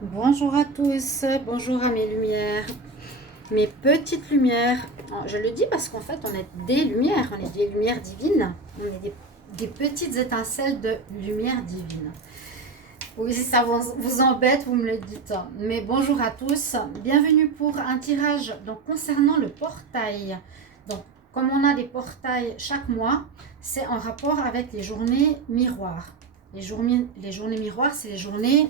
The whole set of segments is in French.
Bonjour à tous, bonjour à mes lumières, mes petites lumières. Je le dis parce qu'en fait on est des lumières, on est des lumières divines, on est des petites étincelles de lumière divine. Oui, si ça vous embête, vous me le dites. Mais bonjour à tous, bienvenue pour un tirage donc, concernant le portail. Donc, comme on a des portails chaque mois, c'est en rapport avec les journées miroirs. Les journées miroirs, c'est les journées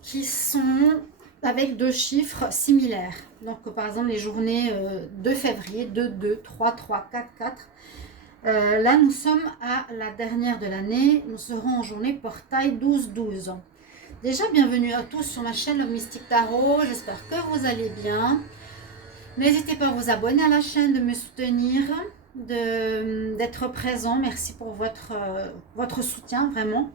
qui sont avec deux chiffres similaires. Donc, par exemple, les journées 2 février, 2, 2, 3, 3, 4, 4. Là, nous sommes à la dernière de l'année. Nous serons en journée portail 12, 12. Déjà, bienvenue à tous sur ma chaîne Love Mystique Tarot. J'espère que vous allez bien. N'hésitez pas à vous abonner à la chaîne, de me soutenir, d'être présent. Merci pour votre soutien, vraiment.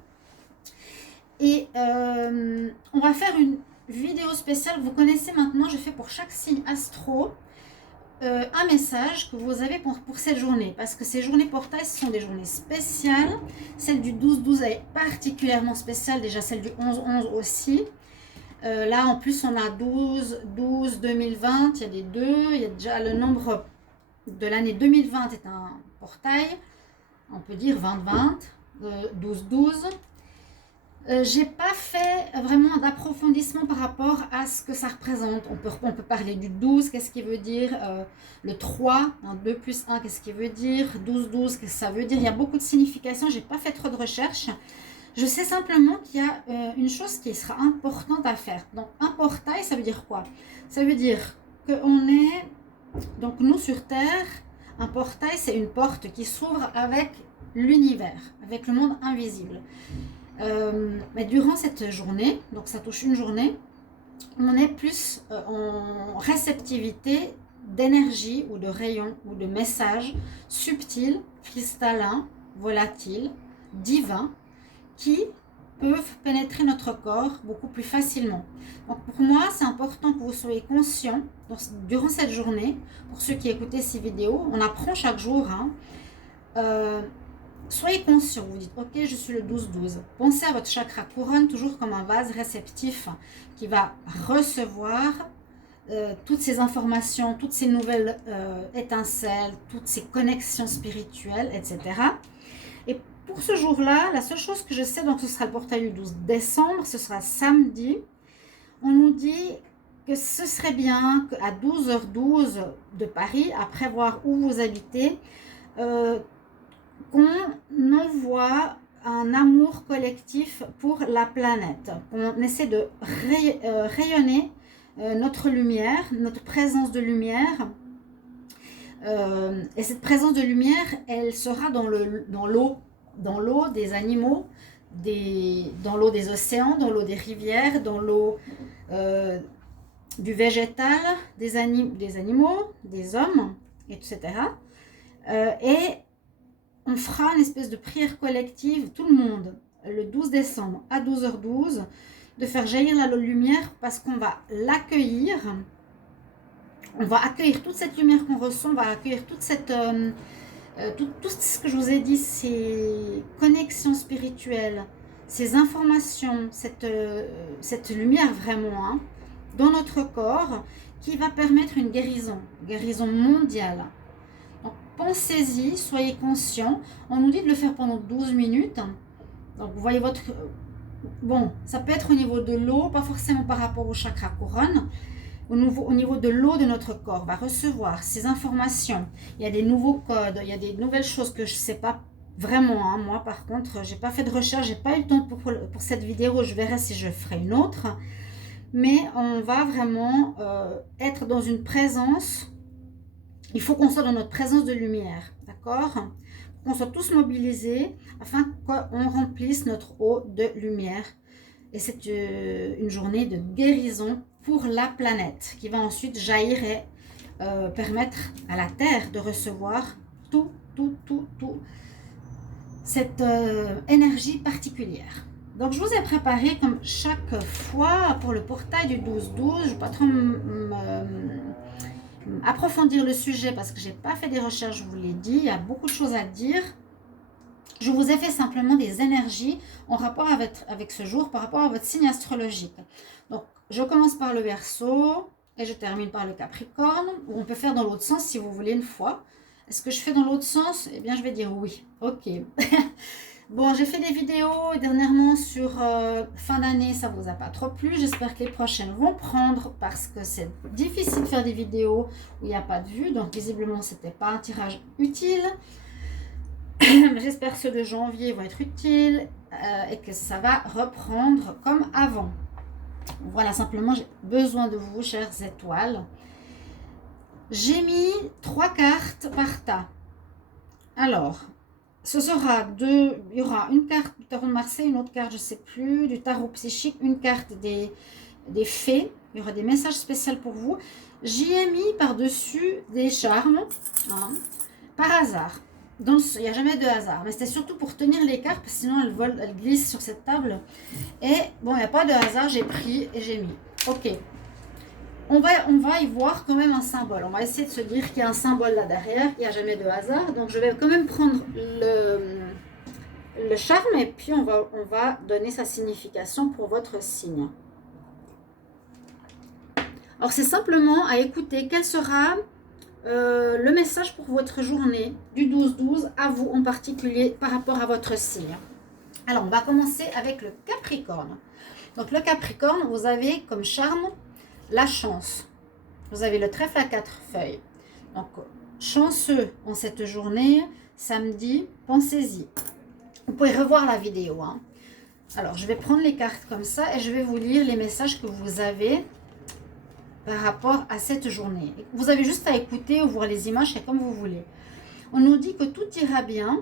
Et on va faire une vidéo spéciale. Vous connaissez maintenant, je fais pour chaque signe astro un message que vous avez pour cette journée. Parce que ces journées portail, ce sont des journées spéciales. Celle du 12-12 est particulièrement spéciale. Déjà celle du 11-11 aussi. Là, en plus, on a 12, 2020. Il y a des 2. Il y a déjà le nombre de l'année 2020 est un portail. On peut dire 20-20, 12-12. J'ai pas fait vraiment d'approfondissement par rapport à ce que ça représente. On peut parler du 12, qu'est-ce qu'il veut dire, le 3, 2 plus 1, qu'est-ce qu'il veut dire, 12, qu'est-ce que ça veut dire. Il y a beaucoup de significations, j'ai pas fait trop de recherches. Je sais simplement qu'il y a une chose qui sera importante à faire. Donc un portail, ça veut dire quoi? Ça veut dire qu'on est, donc nous sur Terre, un portail c'est une porte qui s'ouvre avec l'univers, avec le monde invisible. Mais durant cette journée, donc ça touche une journée, on est plus en réceptivité d'énergie ou de rayons ou de messages subtils, cristallins, volatiles, divins, qui peuvent pénétrer notre corps beaucoup plus facilement. Donc pour moi, c'est important que vous soyez conscient durant cette journée. Pour ceux qui écoutaient ces vidéos, on apprend chaque jour, soyez conscient, vous dites ok, je suis le 12-12. Pensez à votre chakra couronne toujours comme un vase réceptif qui va recevoir toutes ces informations, toutes ces nouvelles étincelles, toutes ces connexions spirituelles, etc. Et pour ce jour-là, la seule chose que je sais, donc ce sera le portail du 12 décembre, ce sera samedi. On nous dit que ce serait bien qu'à 12h12 de Paris, à prévoir où vous habitez, qu'on envoie un amour collectif pour la planète. On essaie de rayonner notre lumière, notre présence de lumière. Et cette présence de lumière, elle sera dans l'eau des animaux, dans l'eau des océans, dans l'eau des rivières, dans l'eau du végétal, des animaux, des hommes, etc. Et on fera une espèce de prière collective, tout le monde, le 12 décembre à 12h12, de faire jaillir la lumière parce qu'on va l'accueillir. On va accueillir toute cette lumière qu'on ressent, on va accueillir toute cette, tout ce que je vous ai dit, ces connexions spirituelles, ces informations, cette lumière vraiment dans notre corps qui va permettre une guérison mondiale. Donc pensez-y, soyez conscient. On nous dit de le faire pendant 12 minutes. Donc vous voyez votre... Bon, ça peut être au niveau de l'eau, pas forcément par rapport au chakra couronne. Au niveau de l'eau de notre corps, va recevoir ces informations. Il y a des nouveaux codes, il y a des nouvelles choses que je ne sais pas vraiment. Moi, par contre, j'ai pas fait de recherche, j'ai pas eu le temps pour cette vidéo. Je verrai si je ferai une autre. Mais on va vraiment être dans une présence. Il faut qu'on soit dans notre présence de lumière, d'accord? Qu'on soit tous mobilisés afin qu'on remplisse notre eau de lumière. Et c'est une journée de guérison pour la planète qui va ensuite jaillir et permettre à la Terre de recevoir tout cette énergie particulière. Donc je vous ai préparé comme chaque fois pour le portail du 12-12. Je ne vais pas trop approfondir le sujet parce que j'ai pas fait des recherches, je vous l'ai dit, il y a beaucoup de choses à dire. Je vous ai fait simplement des énergies en rapport avec ce jour, par rapport à votre signe astrologique. Donc, je commence par le Verseau et je termine par le Capricorne. Ou on peut faire dans l'autre sens si vous voulez une fois. Est-ce que je fais dans l'autre sens? Eh bien, je vais dire oui. Ok. Bon, j'ai fait des vidéos dernièrement sur fin d'année, ça vous a pas trop plu. J'espère que les prochaines vont prendre parce que c'est difficile de faire des vidéos où il n'y a pas de vue. Donc, visiblement, c'était pas un tirage utile. J'espère que ceux de janvier vont être utiles et que ça va reprendre comme avant. Voilà, simplement, j'ai besoin de vous, chères étoiles. J'ai mis 3 cartes par tas. Alors, ce sera il y aura une carte du tarot de Marseille, une autre carte, je ne sais plus, du tarot psychique, une carte des fées. Il y aura des messages spéciaux pour vous. J'y ai mis par-dessus des charmes, hein, par hasard. Donc, il n'y a jamais de hasard. Mais c'était surtout pour tenir les cartes, parce que sinon elles glissent sur cette table. Et bon, il n'y a pas de hasard, j'ai pris et j'ai mis. Ok. On va y voir quand même un symbole. On va essayer de se dire qu'il y a un symbole là derrière, il n'y a jamais de hasard. Donc, je vais quand même prendre le charme et puis on va donner sa signification pour votre signe. Alors, c'est simplement à écouter quel sera le message pour votre journée du 12-12 à vous en particulier par rapport à votre signe. Alors, on va commencer avec le Capricorne. Donc, le Capricorne, vous avez comme charme la chance. Vous avez le trèfle à 4 feuilles. Donc, chanceux en cette journée, samedi, pensez-y. Vous pouvez revoir la vidéo. Hein. Alors, je vais prendre les cartes comme ça et je vais vous lire les messages que vous avez par rapport à cette journée. Vous avez juste à écouter ou voir les images, c'est comme vous voulez. On nous dit que tout ira bien.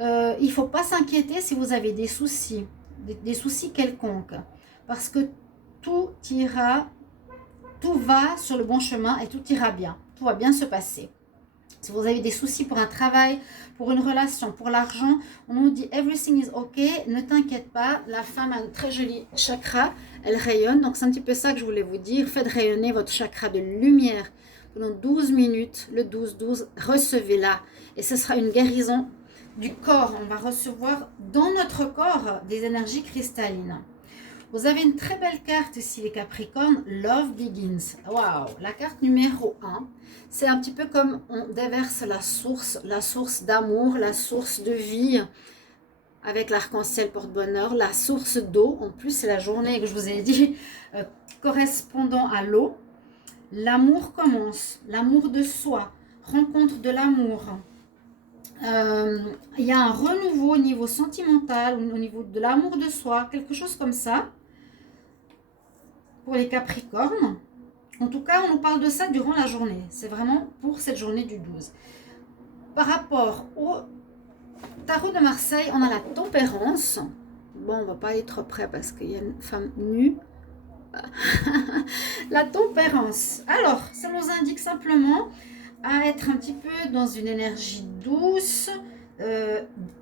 Il ne faut pas s'inquiéter si vous avez des soucis quelconques. Parce que tout va sur le bon chemin et tout ira bien. Tout va bien se passer. Si vous avez des soucis pour un travail, pour une relation, pour l'argent, on nous dit everything is okay, ne t'inquiète pas, la femme a un très joli chakra, elle rayonne. Donc c'est un petit peu ça que je voulais vous dire, faites rayonner votre chakra de lumière pendant 12 minutes, le 12-12, recevez-la. Et ce sera une guérison du corps, on va recevoir dans notre corps des énergies cristallines. Vous avez une très belle carte ici, les Capricornes, Love Begins. Waouh, la carte numéro 1, c'est un petit peu comme on déverse la source d'amour, la source de vie, avec l'arc-en-ciel porte-bonheur, la source d'eau. En plus, c'est la journée que je vous ai dit, correspondant à l'eau. L'amour commence, l'amour de soi, rencontre de l'amour. Il y a un renouveau au niveau sentimental, au niveau de l'amour de soi, quelque chose comme ça. Pour les Capricornes, en tout cas, on nous parle de ça durant la journée. C'est vraiment pour cette journée du 12. Par rapport au tarot de Marseille, on a la tempérance. Bon, on ne va pas aller trop près parce qu'il y a une femme nue. La tempérance. Alors, ça nous indique simplement à être un petit peu dans une énergie douce,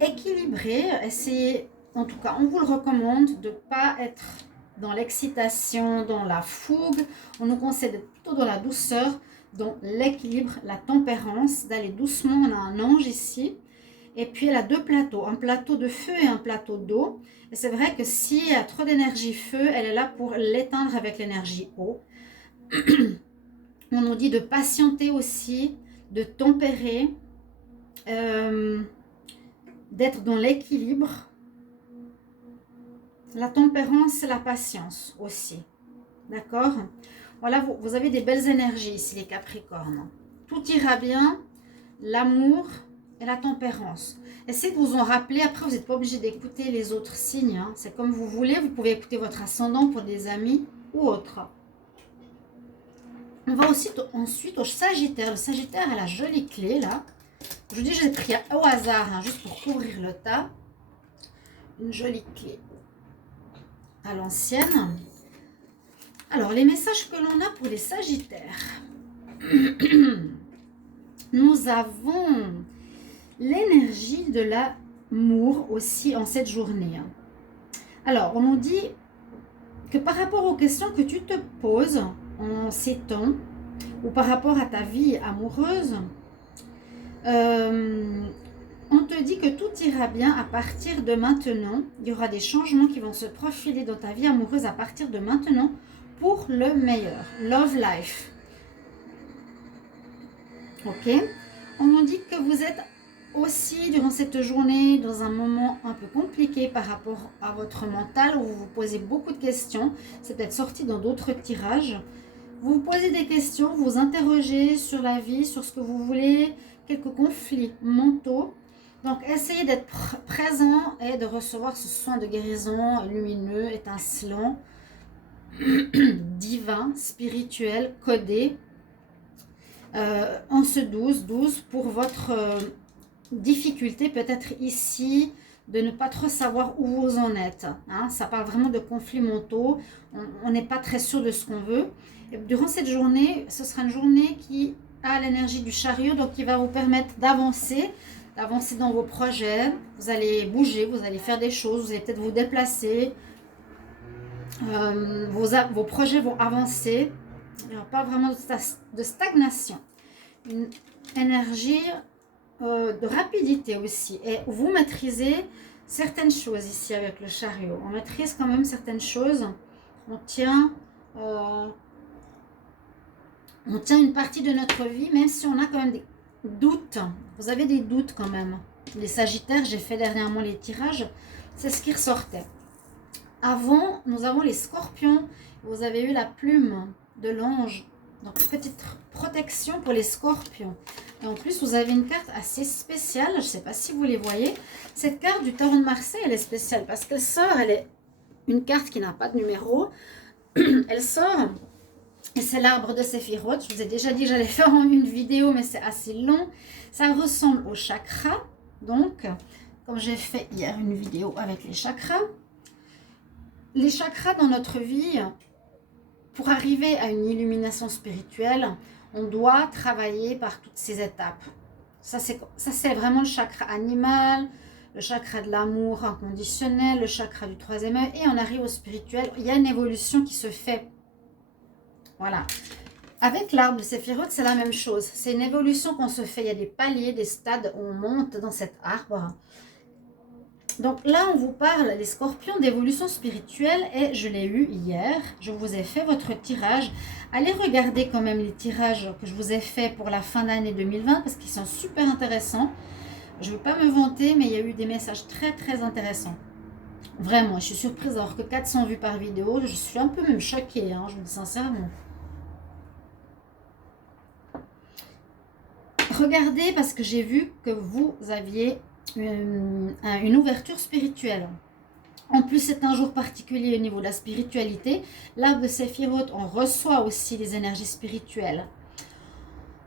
équilibrée. Essayez, en tout cas, on vous le recommande de ne pas être dans l'excitation, dans la fougue. On nous conseille d'être plutôt dans la douceur, dans l'équilibre, la tempérance, d'aller doucement. On a un ange ici. Et puis, elle a 2 plateaux, un plateau de feu et un plateau d'eau. Et c'est vrai que s'il y a trop d'énergie feu, elle est là pour l'éteindre avec l'énergie eau. On nous dit de patienter aussi, de tempérer, d'être dans l'équilibre. La tempérance, c'est la patience aussi. D'accord? Voilà, vous avez des belles énergies ici, les Capricornes. Tout ira bien, l'amour et la tempérance. Essayez de vous en rappeler. Après, vous n'êtes pas obligé d'écouter les autres signes. Hein. C'est comme vous voulez. Vous pouvez écouter votre ascendant pour des amis ou autres. On va aussi ensuite au Sagittaire. Le Sagittaire a la jolie clé là. Je vous dis, j'ai pris au hasard, hein, juste pour couvrir le tas. Une jolie clé à l'ancienne. Alors, les messages que l'on a pour les Sagittaires. Nous avons l'énergie de l'amour aussi en cette journée. Alors, on nous dit que par rapport aux questions que tu te poses en ces temps, ou par rapport à ta vie amoureuse, On te dit que tout ira bien à partir de maintenant. Il y aura des changements qui vont se profiler dans ta vie amoureuse à partir de maintenant pour le meilleur. Love life. Ok. On nous dit que vous êtes aussi durant cette journée dans un moment un peu compliqué par rapport à votre mental où vous vous posez beaucoup de questions. C'est peut-être sorti dans d'autres tirages. Vous vous posez des questions, vous vous interrogez sur la vie, sur ce que vous voulez, quelques conflits mentaux. Donc, essayez d'être présent et de recevoir ce soin de guérison lumineux, étincelant, divin, spirituel, codé, en ce 12 pour votre difficulté peut-être ici de ne pas trop savoir où vous en êtes. Hein. Ça parle vraiment de conflits mentaux, on n'est pas très sûr de ce qu'on veut. Et durant cette journée, ce sera une journée qui a l'énergie du chariot, donc qui va vous permettre d'avancer dans vos projets. Vous allez bouger, vous allez faire des choses, vous allez peut-être vous déplacer. Vos projets vont avancer. Il n'y aura pas vraiment de stagnation. Une énergie de rapidité aussi. Et vous maîtrisez certaines choses ici avec le chariot. On maîtrise quand même certaines choses. On tient une partie de notre vie, même si on a quand même des doutes. Vous avez des doutes quand même. Les Sagittaires, j'ai fait dernièrement les tirages, c'est ce qui ressortait. Avant, nous avons les Scorpions. Vous avez eu la plume de l'ange. Donc, petite protection pour les Scorpions. Et en plus, vous avez une carte assez spéciale. Je ne sais pas si vous les voyez. Cette carte du Tarot de Marseille, elle est spéciale parce qu'elle sort, elle est une carte qui n'a pas de numéro. Elle sort, et c'est l'arbre de Séphiroth. Je vous ai déjà dit que j'allais faire une vidéo, mais c'est assez long. Ça ressemble au chakra. Donc, comme j'ai fait hier une vidéo avec les chakras. Les chakras dans notre vie, pour arriver à une illumination spirituelle, on doit travailler par toutes ces étapes. Ça, c'est vraiment le chakra animal, le chakra de l'amour inconditionnel, le chakra du troisième œil, et on arrive au spirituel. Il y a une évolution qui se fait. Voilà. Avec l'arbre de Séphiroth, c'est la même chose. C'est une évolution qu'on se fait. Il y a des paliers, des stades où on monte dans cet arbre. Donc là, on vous parle, les Scorpions, d'évolution spirituelle, et je l'ai eu hier. Je vous ai fait votre tirage. Allez regarder quand même les tirages que je vous ai fait pour la fin d'année 2020 parce qu'ils sont super intéressants. Je ne veux pas me vanter, mais il y a eu des messages très très intéressants. Vraiment, je suis surprise d'avoir que 400 vues par vidéo. Je suis un peu même choquée, hein, je vous dis sincèrement. Regardez parce que j'ai vu que vous aviez une ouverture spirituelle. En plus, c'est un jour particulier au niveau de la spiritualité. L'arbre de Séphiroth, on reçoit aussi les énergies spirituelles.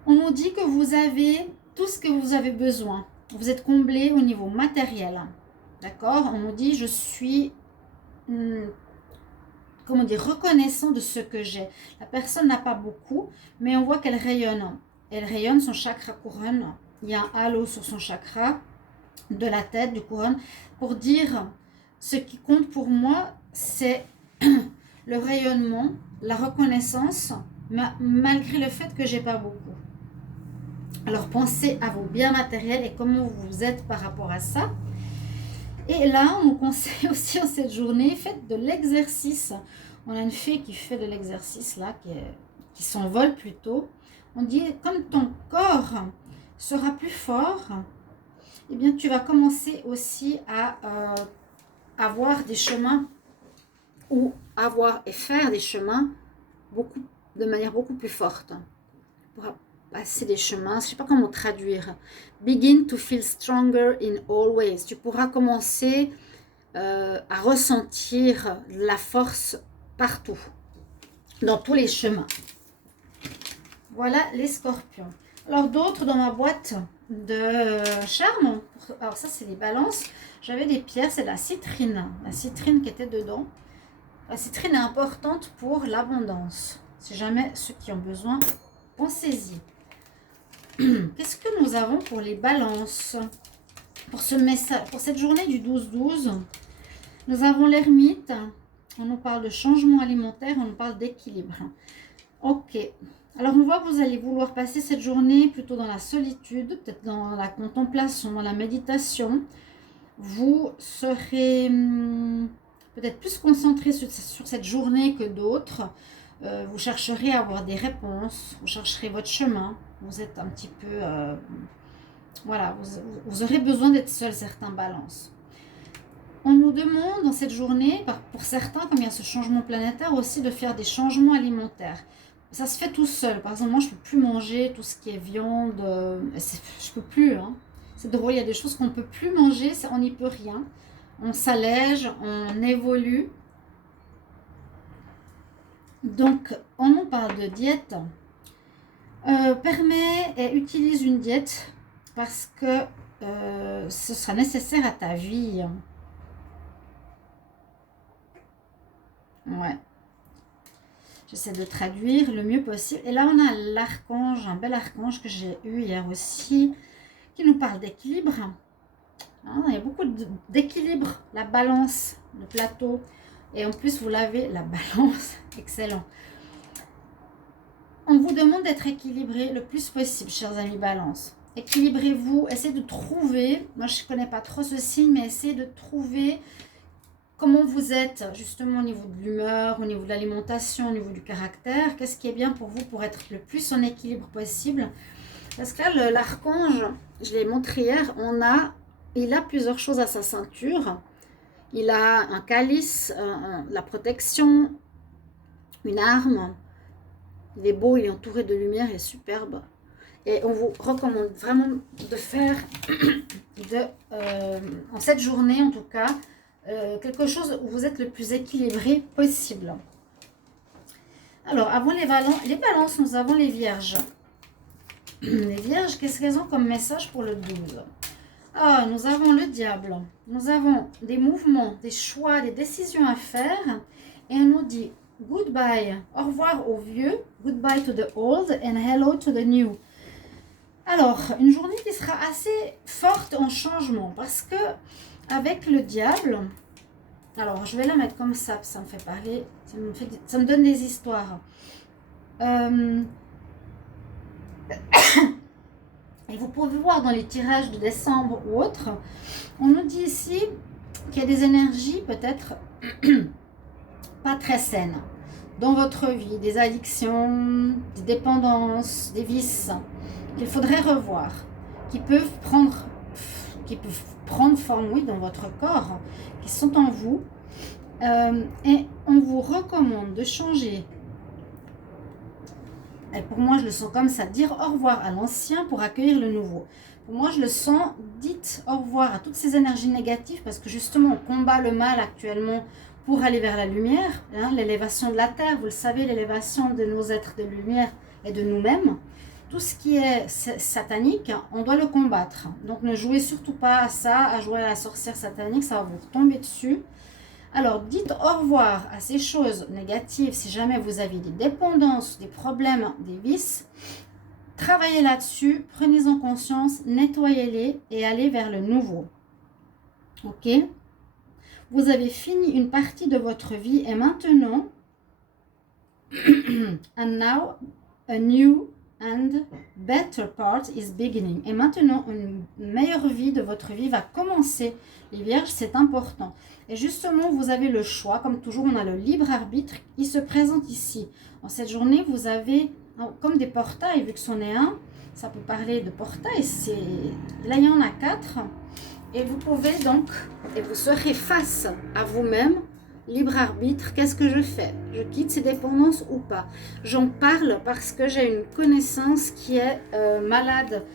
On nous dit que vous avez tout ce que vous avez besoin. Vous êtes comblé au niveau matériel. D'accord? On nous dit, je suis comment dire, reconnaissant de ce que j'ai. La personne n'a pas beaucoup, mais on voit qu'elle rayonne. Elle rayonne son chakra couronne. Il y a un halo sur son chakra de la tête, du couronne, pour dire ce qui compte pour moi, c'est le rayonnement, la reconnaissance, malgré le fait que j'ai pas beaucoup. Alors pensez à vos biens matériels et comment vous êtes par rapport à ça. Et là, on conseille aussi en cette journée, faites de l'exercice. On a une fée qui fait de l'exercice là, qui s'envole plutôt. On dit, comme ton corps sera plus fort, eh bien, tu vas commencer aussi à avoir des chemins ou avoir et faire des chemins de manière beaucoup plus forte. Pour passer des chemins, je ne sais pas comment traduire. Begin to feel stronger in all ways. Tu pourras commencer à ressentir la force partout, dans tous les chemins. Voilà les Scorpions. Alors d'autres dans ma boîte de charme, alors ça c'est les balances, j'avais des pierres, c'est la citrine qui était dedans. La citrine est importante pour l'abondance. Si jamais ceux qui ont besoin, pensez-y. Qu'est-ce que nous avons pour les balances? Pour ce message, pour cette journée du 12-12, nous avons l'ermite. On nous parle de changement alimentaire, on nous parle d'équilibre. Ok. Alors, on voit que vous allez vouloir passer cette journée plutôt dans la solitude, peut-être dans la contemplation, dans la méditation. Vous serez peut-être plus concentré sur cette journée que d'autres. Vous chercherez à avoir des réponses, vous chercherez votre chemin. Vous êtes un petit peu... voilà, vous aurez besoin d'être seul, certains balances. On nous demande dans cette journée, pour certains, comme il y a ce changement planétaire, aussi de faire des changements alimentaires. Ça se fait tout seul. Par exemple, moi, je ne peux plus manger tout ce qui est viande. Je ne peux plus. Hein. C'est drôle, il y a des choses qu'on ne peut plus manger, on n'y peut rien. On s'allège, on évolue. Donc, on nous parle de diète. Permet et utilise une diète parce que ce sera nécessaire à ta vie. Ouais. J'essaie de traduire le mieux possible. Et là, on a l'archange, un bel archange que j'ai eu hier aussi, qui nous parle d'équilibre. Hein, il y a beaucoup d'équilibre, la balance, le plateau. Et en plus, vous l'avez, la balance, excellent. On vous demande d'être équilibré le plus possible, chers amis balance. Équilibrez-vous, essayez de trouver, moi je ne connais pas trop ce signe, mais essayez de trouver comment vous êtes justement au niveau de l'humeur, au niveau de l'alimentation, au niveau du caractère. Qu'est-ce qui est bien pour vous pour être le plus en équilibre possible? Parce que là, l'archange, je l'ai montré hier, il a plusieurs choses à sa ceinture. Il a un calice, la protection, une arme. Il est beau, il est entouré de lumière, il est superbe. Et on vous recommande vraiment de faire, en cette journée en tout cas, quelque chose où vous êtes le plus équilibré possible. Alors, avant les balances, nous avons les vierges. Les vierges, qu'est-ce qu'elles ont comme message pour le 12? Ah, nous avons le diable. Nous avons des mouvements, des choix, des décisions à faire. Et on nous dit goodbye, au revoir aux vieux, goodbye to the old and hello to the new. Alors, une journée qui sera assez forte en changement parce que avec le diable, alors je vais la mettre comme ça me fait parler, ça me donne des histoires. Et vous pouvez voir dans les tirages de décembre ou autres, on nous dit ici qu'il y a des énergies peut-être pas très saines dans votre vie, des addictions, des dépendances, des vices qu'il faudrait revoir, qui peuvent prendre forme, oui, dans votre corps, qui sont en vous. Et on vous recommande de changer. Et pour moi, je le sens comme ça, dire au revoir à l'ancien pour accueillir le nouveau. Pour moi, je le sens, dites au revoir à toutes ces énergies négatives parce que justement, on combat le mal actuellement pour aller vers la lumière, hein, l'élévation de la terre, vous le savez, l'élévation de nos êtres de lumière et de nous-mêmes. Tout ce qui est satanique, on doit le combattre. Donc ne jouez surtout pas à ça, à jouer à la sorcière satanique, ça va vous tomber dessus. Alors dites au revoir à ces choses négatives si jamais vous avez des dépendances, des problèmes, des vices. Travaillez là-dessus, prenez-en conscience, nettoyez-les et allez vers le nouveau. Ok? Vous avez fini une partie de votre vie et maintenant, and now a new and better part is beginning. Et maintenant, une meilleure vie de votre vie va commencer. Les vierges, c'est important. Et justement, vous avez le choix. Comme toujours, on a le libre arbitre. Il se présente ici. En cette journée, vous avez comme des portails. Vu que c'en est un, ça peut parler de portail. Là, il y en a 4. Et vous pouvez donc, et vous serez face à vous-même, libre arbitre, qu'est-ce que je fais? Je quitte ces dépendances ou pas? J'en parle parce que j'ai une connaissance qui est malade,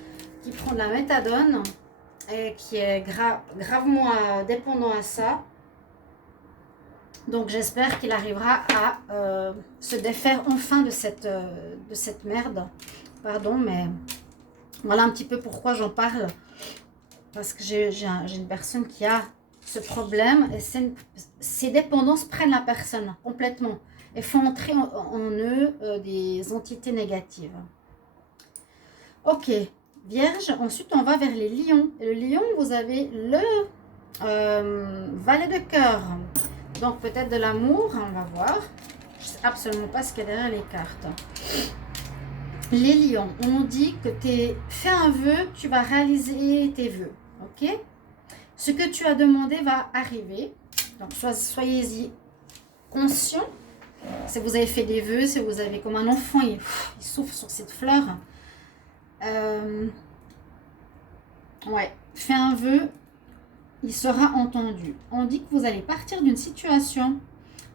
qui prend de la méthadone et qui est gravement dépendant à ça. Donc j'espère qu'il arrivera à se défaire enfin de cette merde. Pardon, mais voilà un petit peu pourquoi j'en parle. Parce que j'ai une personne qui a ce problème et ces dépendances prennent la personne complètement et font entrer en eux des entités négatives. Ok, Vierge, ensuite on va vers les lions. Et le lion, vous avez le valet de cœur. Donc peut-être de l'amour, on va voir. Je ne sais absolument pas ce qu'il y a derrière les cartes. Les lions, on dit que fais un vœu, tu vas réaliser tes vœux. Ok? Ce que tu as demandé va arriver. Donc, soyez-y conscients. Si vous avez fait des vœux, si vous avez comme un enfant, il souffle sur cette fleur. Ouais, fais un vœu, il sera entendu. On dit que vous allez partir d'une situation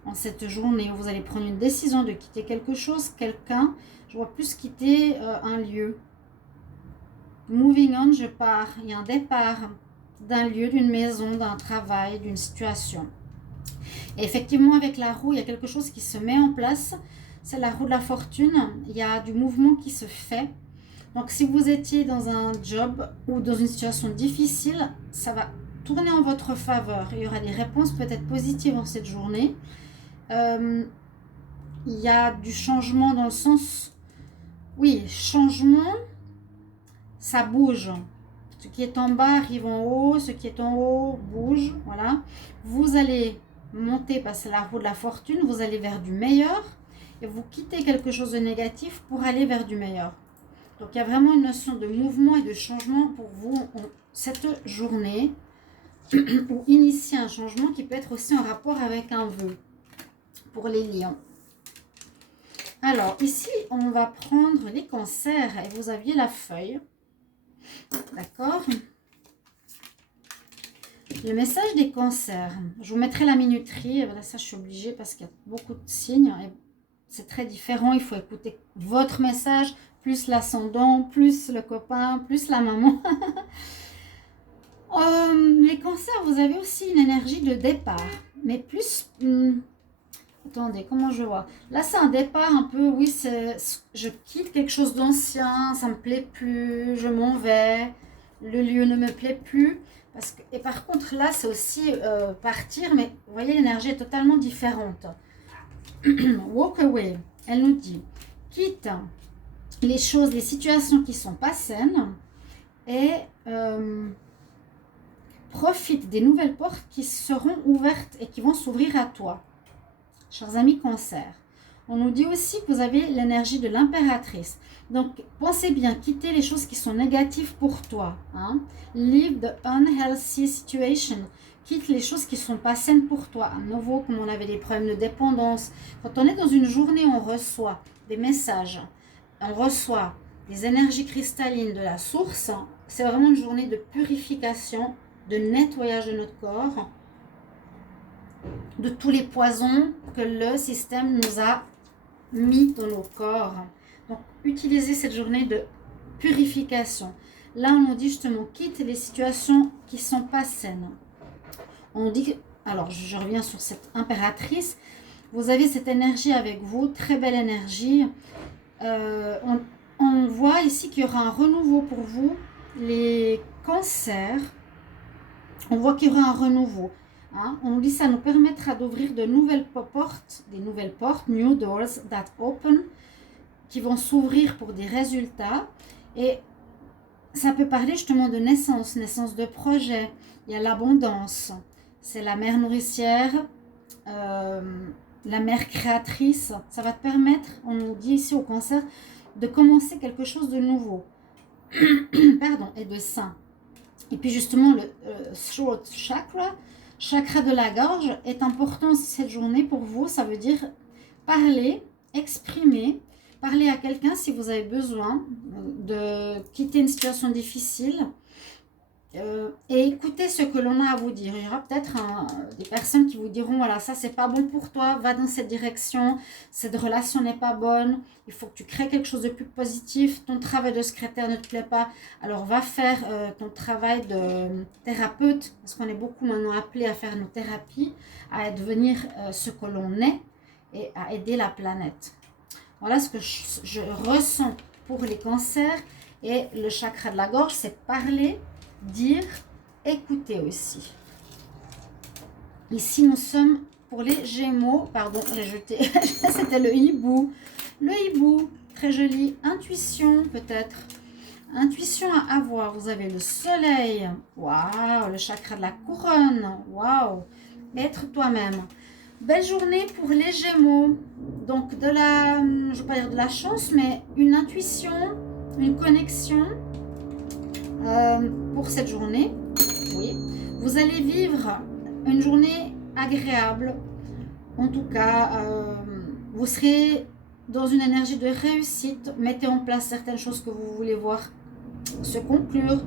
en cette journée où vous allez prendre une décision de quitter quelque chose, quelqu'un. Je vois plus quitter un lieu. Moving on, je pars. Il y a un départ d'un lieu, d'une maison, d'un travail, d'une situation. Et effectivement, avec la roue, il y a quelque chose qui se met en place. C'est la roue de la fortune. Il y a du mouvement qui se fait. Donc, si vous étiez dans un job ou dans une situation difficile, ça va tourner en votre faveur. Il y aura des réponses peut-être positives en cette journée. Il y a du changement dans le sens... Oui, changement, ça bouge. Ce qui est en bas arrive en haut, ce qui est en haut bouge. Voilà. Vous allez monter, passer la roue de la fortune, vous allez vers du meilleur et vous quittez quelque chose de négatif pour aller vers du meilleur. Donc, il y a vraiment une notion de mouvement et de changement pour vous cette journée ou initier un changement qui peut être aussi en rapport avec un vœu pour les lions. Alors, ici, on va prendre les cancers et vous aviez la feuille. D'accord? Le message des cancers. Je vous mettrai la minuterie. Là, ça, je suis obligée parce qu'il y a beaucoup de signes. C'est très différent. Il faut écouter votre message, plus l'ascendant, plus le copain, plus la maman. Les cancers, vous avez aussi une énergie de départ. Mais plus... attendez, comment je vois? Là, c'est un départ un peu... Oui, je quitte quelque chose d'ancien. Ça ne me plaît plus. Je m'en vais. Le lieu ne me plaît plus. Et par contre, là, c'est aussi partir. Mais vous voyez, l'énergie est totalement différente. Walk away. Elle nous dit, quitte les choses, les situations qui ne sont pas saines et profite des nouvelles portes qui seront ouvertes et qui vont s'ouvrir à toi. Chers amis cancer, on nous dit aussi que vous avez l'énergie de l'impératrice. Donc, pensez bien, quittez les choses qui sont négatives pour toi. Hein? Leave the unhealthy situation. Quitte les choses qui ne sont pas saines pour toi. À nouveau, comme on avait des problèmes de dépendance. Quand on est dans une journée, on reçoit des messages. On reçoit des énergies cristallines de la source. C'est vraiment une journée de purification, de nettoyage de notre corps, de tous les poisons que le système nous a mis dans nos corps. Donc, utilisez cette journée de purification. Là, on nous dit justement, quitte les situations qui ne sont pas saines. On dit, alors je reviens sur cette impératrice, vous avez cette énergie avec vous, très belle énergie. On voit ici qu'il y aura un renouveau pour vous, les cancers. On voit qu'il y aura un renouveau. Hein? On dit ça nous permettra d'ouvrir de nouvelles portes, new doors that open, qui vont s'ouvrir pour des résultats. Et ça peut parler justement de naissance de projet. Il y a l'abondance. C'est la mère nourricière, la mère créatrice. Ça va te permettre, on nous dit ici au cancer, de commencer quelque chose de nouveau. Pardon, et de sain. Et puis justement, le throat chakra de la gorge est important cette journée pour vous. Ça veut dire parler, exprimer, parler à quelqu'un si vous avez besoin de quitter une situation difficile. Et écoutez ce que l'on a à vous dire. Il y aura peut-être des personnes qui vous diront, voilà, ça c'est pas bon pour toi, va dans cette direction, cette relation n'est pas bonne, il faut que tu crées quelque chose de plus positif, ton travail de secrétaire ne te plaît pas, alors va faire ton travail de thérapeute, parce qu'on est beaucoup maintenant appelés à faire nos thérapies, à devenir ce que l'on est et à aider la planète. Voilà ce que je ressens pour les cancers. Et le chakra de la gorge, c'est parler, dire, écouter aussi. Ici, nous sommes pour les Gémeaux. Pardon, j'ai jeté. C'était le hibou. Le hibou, très joli. Intuition, peut-être. Intuition à avoir. Vous avez le soleil. Waouh, le chakra de la couronne. Waouh. Être toi-même. Belle journée pour les Gémeaux. Donc, je ne vais pas dire de la chance, mais une intuition, une connexion pour cette journée. Oui. Vous allez vivre une journée agréable. En tout cas, vous serez dans une énergie de réussite. Mettez en place certaines choses que vous voulez voir se conclure.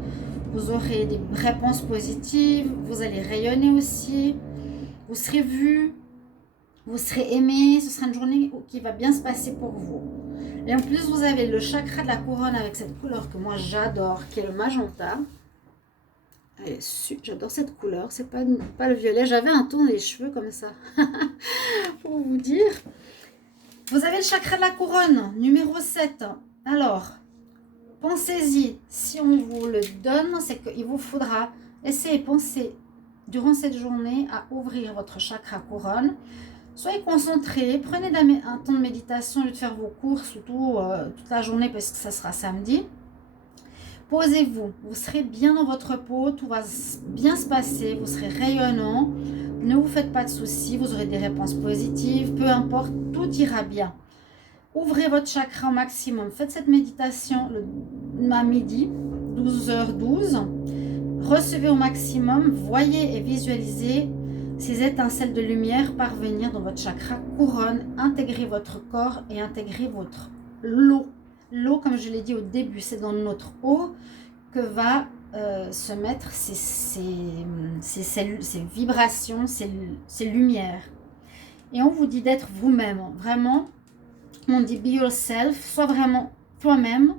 Vous aurez des réponses positives. Vous allez rayonner aussi. Vous serez vu. Vous serez aimé. Ce sera une journée qui va bien se passer pour vous. Et en plus, vous avez le chakra de la couronne avec cette couleur que moi j'adore, qui est le magenta. J'adore cette couleur, c'est pas le violet. J'avais un ton des cheveux comme ça, pour vous dire. Vous avez le chakra de la couronne, numéro 7. Alors, pensez-y. Si on vous le donne, c'est qu'il vous faudra essayer de penser durant cette journée à ouvrir votre chakra couronne. Soyez concentrés, prenez un temps de méditation au lieu de faire vos courses toute la journée parce que ça sera samedi. Posez-vous, vous serez bien dans votre peau, tout va bien se passer, vous serez rayonnant, ne vous faites pas de soucis, vous aurez des réponses positives, peu importe, tout ira bien. Ouvrez votre chakra au maximum, faites cette méditation à midi, 12h12, recevez au maximum, voyez et visualisez ces étincelles de lumière parvenir dans votre chakra couronne, intégrez votre corps et intégrez votre lot. L'eau, comme je l'ai dit au début, c'est dans notre eau que va se mettre ces vibrations, ces lumières. Et on vous dit d'être vous-même, vraiment. On dit be yourself, sois vraiment toi-même.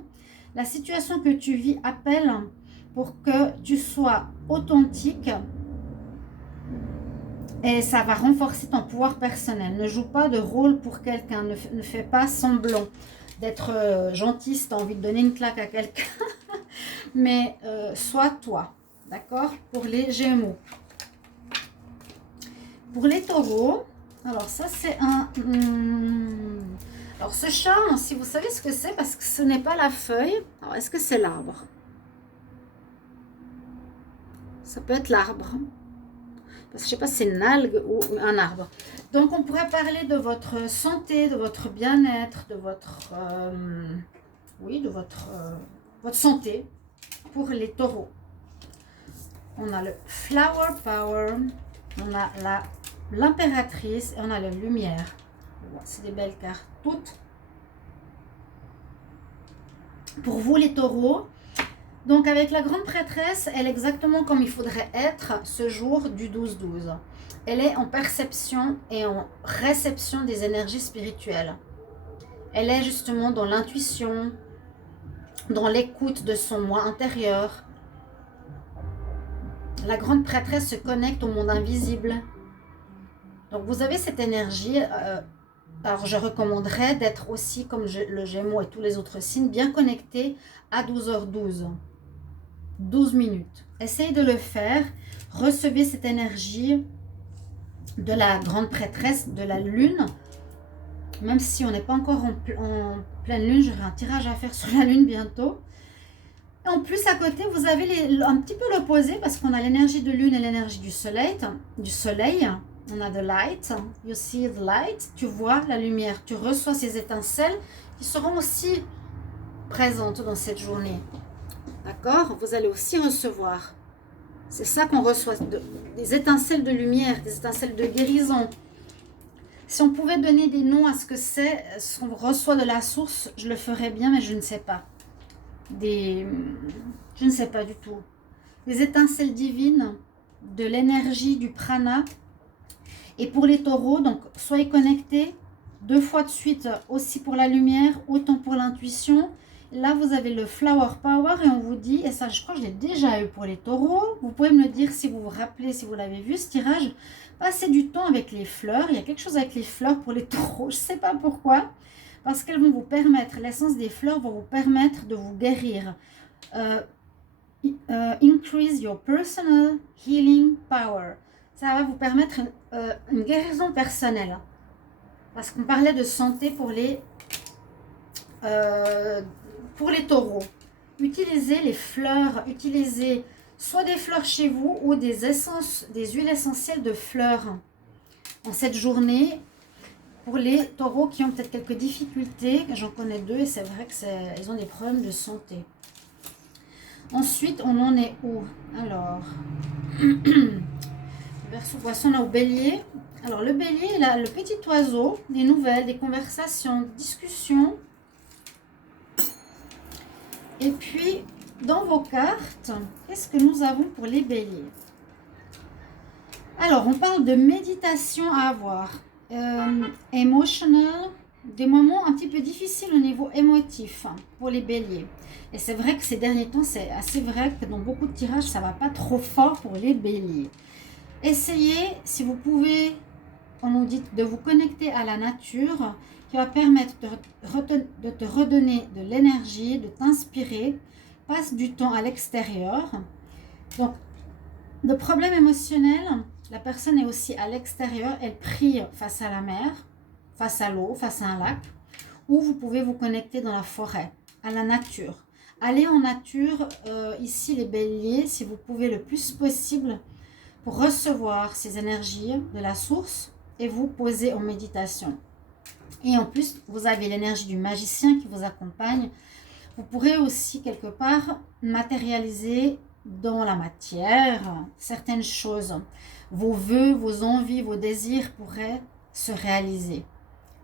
La situation que tu vis appelle pour que tu sois authentique et ça va renforcer ton pouvoir personnel. Ne joue pas de rôle pour quelqu'un, ne fais pas semblant d'être gentil si tu as envie de donner une claque à quelqu'un, mais sois toi, d'accord? Pour les Gémeaux. Pour les Taureaux, alors ça c'est un... alors ce charme, si vous savez ce que c'est, parce que ce n'est pas la feuille, alors est-ce que c'est l'arbre? Ça peut être l'arbre. Parce que je ne sais pas si c'est une algue ou un arbre. Donc, on pourrait parler de votre santé, de votre bien-être, de votre... votre santé pour les taureaux. On a le Flower Power, on a l'impératrice et on a la lumière. C'est des belles cartes toutes. Pour vous, les taureaux, donc avec la grande prêtresse, elle est exactement comme il faudrait être ce jour du 12-12. Elle est en perception et en réception des énergies spirituelles. Elle est justement dans l'intuition, dans l'écoute de son moi intérieur. La grande prêtresse se connecte au monde invisible. Donc vous avez cette énergie. Alors je recommanderais d'être aussi, comme le Gémeaux et tous les autres signes, bien connecté à 12h12. 12 minutes. Essayez de le faire. Recevez cette énergie de la grande prêtresse, de la lune. Même si on n'est pas encore en pleine lune, j'aurai un tirage à faire sur la lune bientôt. Et en plus, à côté, vous avez un petit peu l'opposé parce qu'on a l'énergie de lune et l'énergie du soleil. On a the light. You see the light. Tu vois la lumière. Tu reçois ces étincelles qui seront aussi présentes dans cette journée. D'accord? Vous allez aussi recevoir. C'est ça qu'on reçoit, des étincelles de lumière, des étincelles de guérison. Si on pouvait donner des noms à ce que c'est, ce qu'on reçoit de la source, je le ferais bien, mais je ne sais pas. Je ne sais pas du tout. Des étincelles divines, de l'énergie, du prana. Et pour les taureaux, donc soyez connectés 2 fois de suite, aussi pour la lumière, autant pour l'intuition. Là, vous avez le Flower Power et on vous dit, et ça, je crois que je l'ai déjà eu pour les taureaux. Vous pouvez me le dire si vous vous rappelez, si vous l'avez vu, ce tirage. Passez du temps avec les fleurs. Il y a quelque chose avec les fleurs pour les taureaux. Je ne sais pas pourquoi. Parce qu'elles vont vous permettre, l'essence des fleurs va vous permettre de vous guérir. Increase your personal healing power. Ça va vous permettre une guérison personnelle. Parce qu'on parlait de santé pour les taureaux. Utilisez les fleurs, utilisez soit des fleurs chez vous ou des essences, des huiles essentielles de fleurs. en cette journée pour les taureaux qui ont peut-être quelques difficultés. J'en connais deux et c'est vrai qu'ils ont des problèmes de santé. Ensuite, on en est où? Alors, Verseau Poisson, on a au Bélier. Alors, le Bélier, il a le petit oiseau, des nouvelles, des conversations, des discussions. Et puis, dans vos cartes, qu'est-ce que nous avons pour les Béliers? Alors, on parle de méditation à avoir. Emotional, des moments un petit peu difficiles au niveau émotif pour les béliers. Et c'est vrai que ces derniers temps, c'est assez vrai que dans beaucoup de tirages, ça ne va pas trop fort pour les béliers. Essayez, si vous pouvez, on nous dit de vous connecter à la nature, qui va permettre de te redonner de l'énergie, de t'inspirer. Passe du temps à l'extérieur. Donc, de problèmes émotionnels, la personne est aussi à l'extérieur, elle prie face à la mer, face à l'eau, face à un lac, ou vous pouvez vous connecter dans la forêt, à la nature. Allez en nature, ici les béliers, si vous pouvez le plus possible, pour recevoir ces énergies de la source et vous poser en méditation. Et en plus, vous avez l'énergie du magicien qui vous accompagne. Vous pourrez aussi quelque part matérialiser dans la matière certaines choses. Vos vœux, vos envies, vos désirs pourraient se réaliser.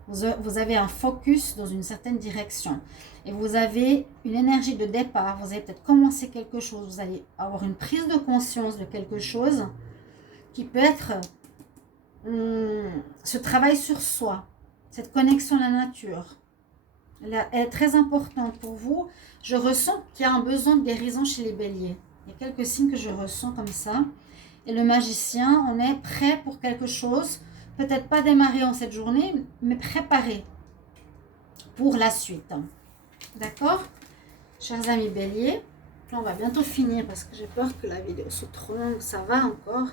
Vous avez un focus dans une certaine direction et vous avez une énergie de départ. Vous allez peut-être commencer quelque chose, vous allez avoir une prise de conscience de quelque chose qui peut être ce travail sur soi, cette connexion à la nature. Elle est très importante pour vous. Je ressens qu'il y a un besoin de guérison chez les béliers. Il y a quelques signes que je ressens comme ça. Et le magicien, on est prêt pour quelque chose. Peut-être pas démarrer en cette journée, mais préparé pour la suite. D'accord? Chers amis béliers, on va bientôt finir parce que j'ai peur que la vidéo soit trop longue. Ça va encore.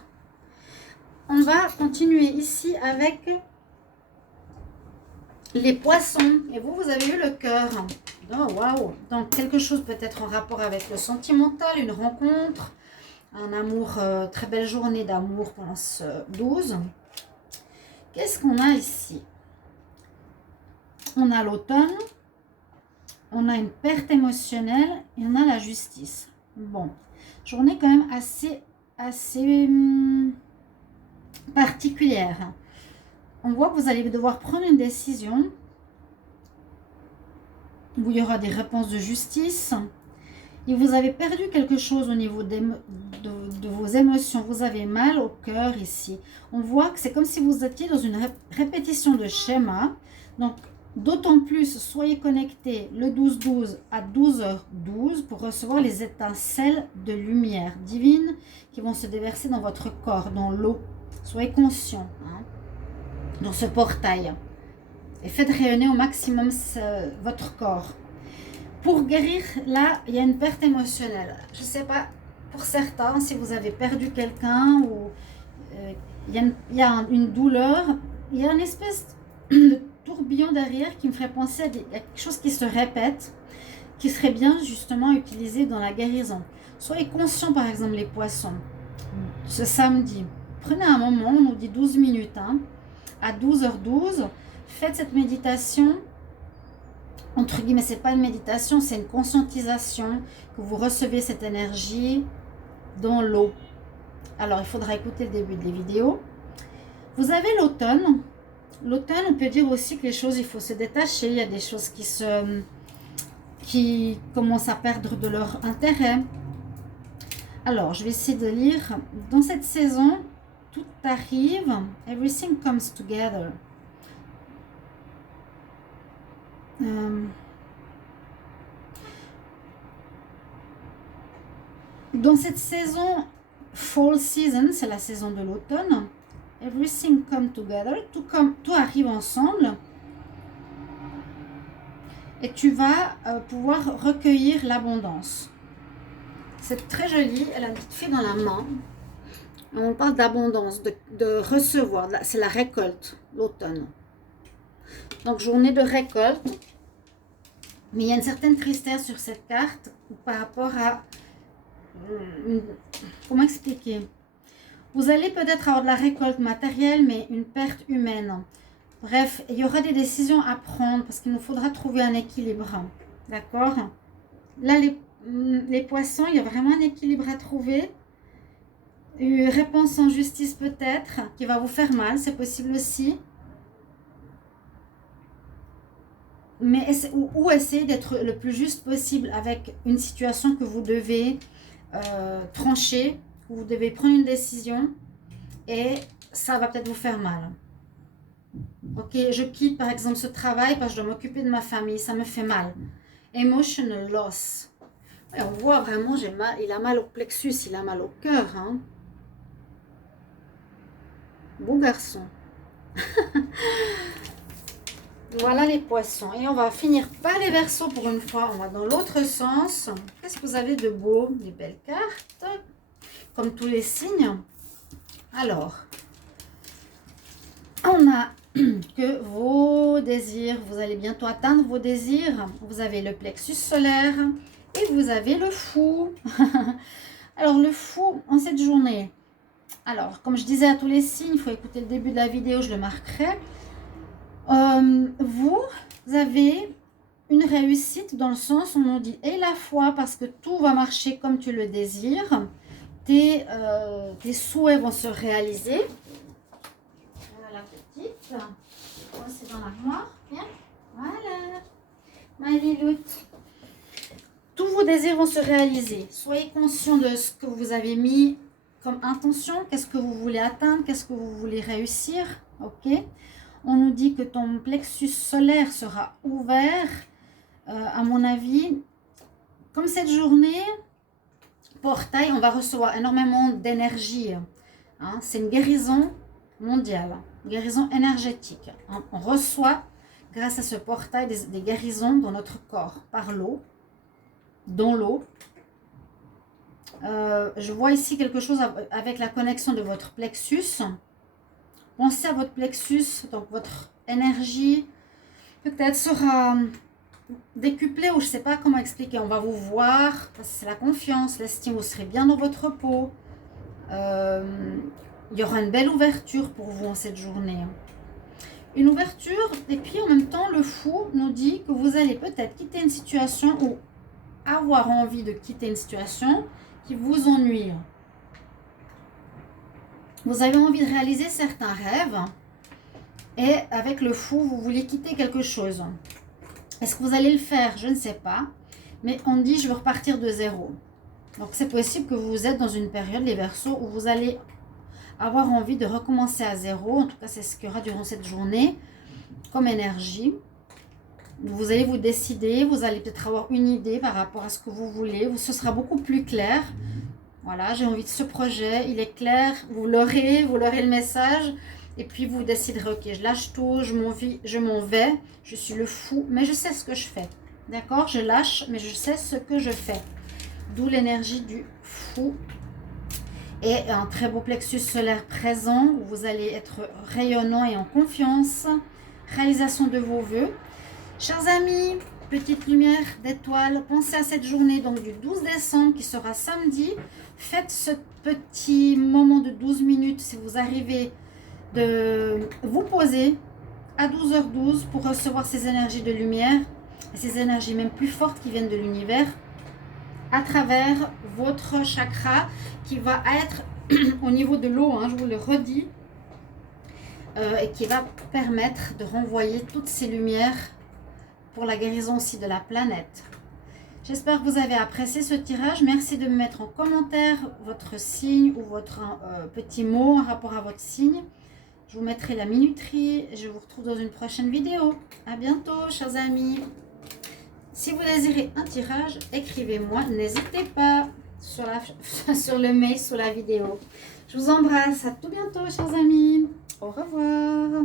On va continuer ici avec les poissons. Et vous avez eu le cœur. Oh, waouh! Donc, quelque chose peut-être en rapport avec le sentimental, une rencontre, un amour, très belle journée d'amour pendant ce 12. Qu'est-ce qu'on a ici? On a l'automne, on a une perte émotionnelle et on a la justice. Bon, journée quand même assez particulière. On voit que vous allez devoir prendre une décision où il y aura des réponses de justice. Et vous avez perdu quelque chose au niveau de vos émotions. Vous avez mal au cœur ici. On voit que c'est comme si vous étiez dans une répétition de schéma. Donc, d'autant plus, soyez connectés le 12-12 à 12h12 pour recevoir les étincelles de lumière divine qui vont se déverser dans votre corps, dans l'eau. Soyez conscients dans ce portail. Et faites rayonner au maximum votre corps. Pour guérir, là, il y a une perte émotionnelle. Je ne sais pas, pour certains, si vous avez perdu quelqu'un ou il y a une douleur, il y a une espèce de tourbillon derrière qui me ferait penser à quelque chose qui se répète, qui serait bien justement utilisé dans la guérison. Soyez conscients, par exemple, les poissons. Ce samedi, prenez un moment, on nous dit 12 minutes, à 12h12, faites cette méditation. Entre guillemets, ce n'est pas une méditation, c'est une conscientisation que vous recevez cette énergie dans l'eau. Alors, il faudra écouter le début des vidéos. Vous avez l'automne. L'automne, on peut dire aussi que les choses, il faut se détacher. Il y a des choses qui commencent à perdre de leur intérêt. Alors, je vais essayer de lire. Dans cette saison, tout arrive. Everything comes together. Dans cette saison, fall season, c'est la saison de l'automne. Everything come together, tout arrive ensemble. Et tu vas pouvoir recueillir l'abondance. C'est très joli, elle a une petite fille dans la main. On parle d'abondance, de recevoir, c'est la récolte, l'automne. Donc, journée de récolte. Mais il y a une certaine tristesse sur cette carte par rapport à... comment expliquer? Vous allez peut-être avoir de la récolte matérielle, mais une perte humaine. Bref, il y aura des décisions à prendre parce qu'il nous faudra trouver un équilibre. D'accord? Là, les poissons, il y a vraiment un équilibre à trouver. Une réponse en justice peut-être, qui va vous faire mal, c'est possible aussi. Mais ou essayer d'être le plus juste possible avec une situation que vous devez trancher, vous devez prendre une décision et ça va peut-être vous faire mal. Ok, je quitte par exemple ce travail parce que je dois m'occuper de ma famille, ça me fait mal. Emotional loss. Et on voit vraiment, j'ai mal, il a mal au plexus, il a mal au cœur. Hein. Bon garçon. Voilà les poissons. Et on va finir par les Verseaux pour une fois. On va dans l'autre sens. Qu'est-ce que vous avez de beau? Des belles cartes. Comme tous les signes. Alors, on a que vos désirs. Vous allez bientôt atteindre vos désirs. Vous avez le plexus solaire. Et vous avez le fou. Alors, le fou en cette journée. Alors, comme je disais à tous les signes, il faut écouter le début de la vidéo. Je le marquerai. Vous avez une réussite dans le sens où on dit et la foi parce que tout va marcher comme tu le désires. Tes souhaits vont se réaliser. Voilà la petite. C'est dans l'armoire. Voilà. Ma liloute. Tous vos désirs vont se réaliser. Soyez conscient de ce que vous avez mis comme intention. Qu'est-ce que vous voulez atteindre? Qu'est-ce que vous voulez réussir? Ok. On nous dit que ton plexus solaire sera ouvert, à mon avis. Comme cette journée, portail, on va recevoir énormément d'énergie. Hein. C'est une guérison mondiale, guérison énergétique. On reçoit, grâce à ce portail, des guérisons dans notre corps, par l'eau, dans l'eau. Je vois ici quelque chose avec la connexion de votre plexus. Pensez à votre plexus, donc votre énergie peut-être sera décuplée ou je ne sais pas comment expliquer. On va vous voir, c'est la confiance, l'estime, vous serez bien dans votre peau. Il y aura une belle ouverture pour vous en cette journée. Une ouverture et puis en même temps le fou nous dit que vous allez peut-être quitter une situation ou avoir envie de quitter une situation qui vous ennuie. Vous avez envie de réaliser certains rêves et avec le fou, vous voulez quitter quelque chose. Est-ce que vous allez le faire? Je ne sais pas. Mais on dit, je veux repartir de zéro. Donc, c'est possible que vous êtes dans une période, les Verseaux, où vous allez avoir envie de recommencer à zéro. En tout cas, c'est ce qu'il y aura durant cette journée comme énergie. Vous allez vous décider, vous allez peut-être avoir une idée par rapport à ce que vous voulez. Ce sera beaucoup plus clair. Voilà, j'ai envie de ce projet, il est clair, vous l'aurez le message. Et puis vous déciderez, ok, je lâche tout, je m'en vais, je suis le fou, mais je sais ce que je fais. D'accord? Je lâche, mais je sais ce que je fais. D'où l'énergie du fou. Et un très beau plexus solaire présent, où vous allez être rayonnant et en confiance. Réalisation de vos vœux. Chers amis, petite lumière d'étoiles, pensez à cette journée donc du 12 décembre qui sera samedi. Faites ce petit moment de 12 minutes si vous arrivez de vous poser à 12h12 pour recevoir ces énergies de lumière et ces énergies même plus fortes qui viennent de l'univers à travers votre chakra qui va être au niveau de l'eau, hein, je vous le redis, et qui va permettre de renvoyer toutes ces lumières pour la guérison aussi de la planète. J'espère que vous avez apprécié ce tirage. Merci de me mettre en commentaire votre signe ou votre petit mot en rapport à votre signe. Je vous mettrai la minuterie et je vous retrouve dans une prochaine vidéo. À bientôt, chers amis. Si vous désirez un tirage, écrivez-moi. N'hésitez pas sur le mail, sous la vidéo. Je vous embrasse. À tout bientôt, chers amis. Au revoir.